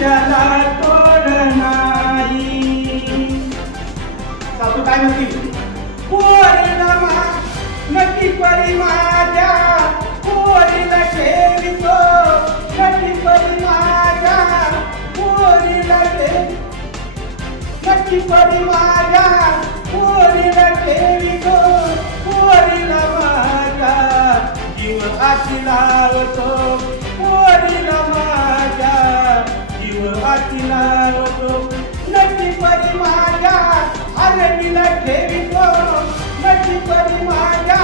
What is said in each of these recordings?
जगी त्याला तोड नाही सासू काय म्हणतील पोरीला मा नक्की परी माझ्या पोरीला ठेवितो नक्की परी माझ्या पोरीला ठेव नक्की परी माझ्या पोरीला ठेवितो पोरीला माझ्या जीव हाती लावतो ठेवी ठेवितो नक्की परी माझ्या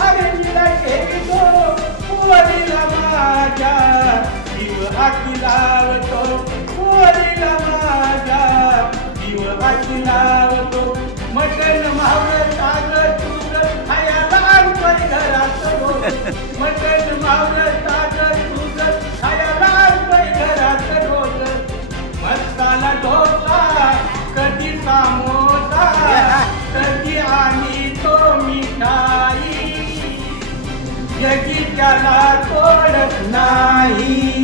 ठेवी ठेवितो पोरीला माझ्या जीव हाती लावतो. पोरीला माझ्या जीव हाती लावतो. मटण मावळ यगी त्याला तोड नाही.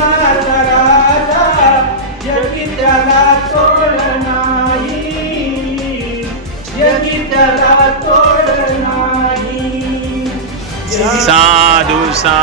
गुन्हा कराचा यगी त्याला तोड नाही यगी त्याला तोड नाही साधू सा